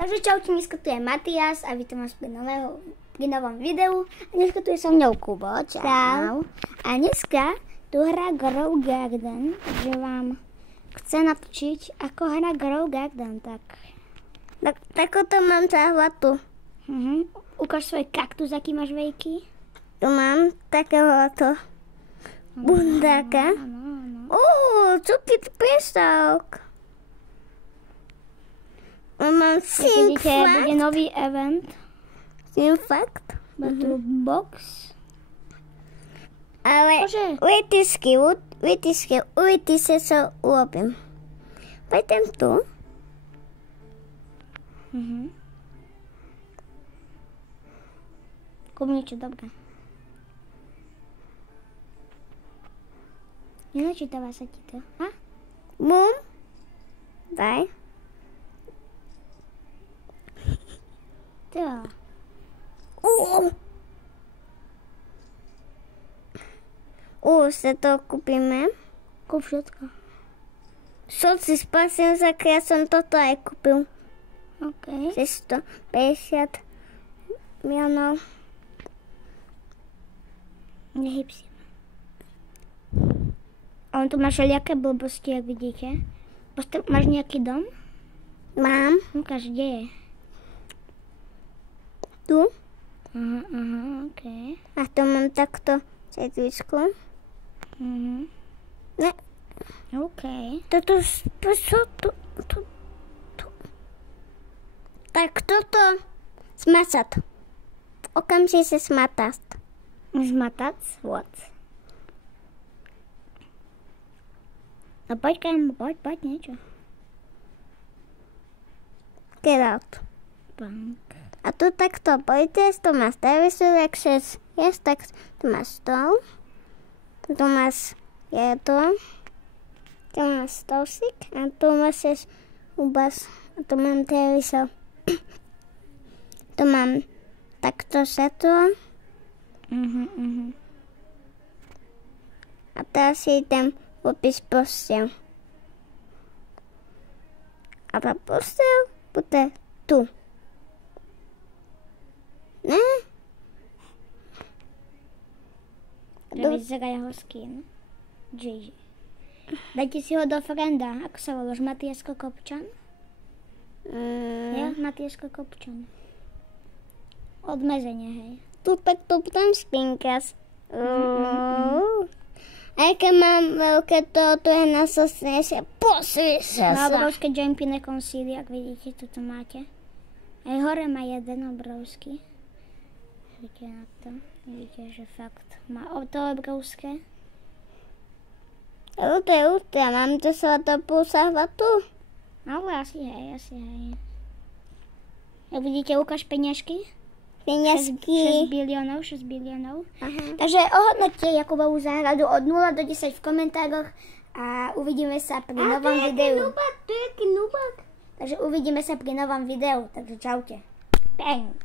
Takže čaute, dneska tu je Matias a vítam vás pri novom videu. A dneska tu je so mnou Kubo, čau. A dneska tu hrá Grow Garden, takže vám chce natočiť, ako hrá Grow Garden, tak Takto mám záhľadu. Ukáž svoj kaktus, aký máš veľký. Tu mám takéhoto bundáka. Cuký piesok. Mám Vidíte, bude nový event. Fakt. Battle Box. Ale vytisky sa urobím. Pojdem tu. Niečo dobré. Nenačítava sa ti to, ha? Bum. Daj. To. Sa to kúpime. Kúp všetko. Som si spasil, za ja som toto aj kúpil. OK. 150 miliónov. Nehyb si. A on tu má všelijaké blbosti, jak vidíte. Máš nejaký dom? Mám. Ukáž, kde je? Tu. Aha, OK. A tu mám takto sedličku. Ne. OK. Toto tu. Tak toto smačat. Okamžite smatať. Zmatať? What? No poď niečo. Get out. Bank. A tu takto pôjdeš, tu máš televízor, tak tu máš stôl, tu máš jedlo, tu máš stolík a tu máš ubas, a tu mám televízor. Tu mám takto svetlo. A teraz si idem upiť posteľ. A tá posteľ bude tu. Ne? To vyzerá jeho skin. JJ. Dajte si ho do frenda. Ako sa voláš? Matiasko Kopčan? Ja? Matiasko Kopčan. Odmezenie, hej. Tu takto tam spinkas. Aj keď mám veľké to je na sosnejšie. Posvi sa. Na obrovské jumpy neconceal, jak vidíte, tuto máte. Aj hore má jeden obrovský. Vidíte na to. Vidíte, že fakt má to obrovské. Ja mám to sa to púsahva tu. Ale asi hej. Jak vidíte, ukáž peniažky. 6 biliónov. Takže ohodnoťte Jakubovú záhradu od 0 do 10 v komentároch a uvidíme sa pri novom videu. To je aký nubak. Takže uvidíme sa pri novom videu. Takže čaute. Bang.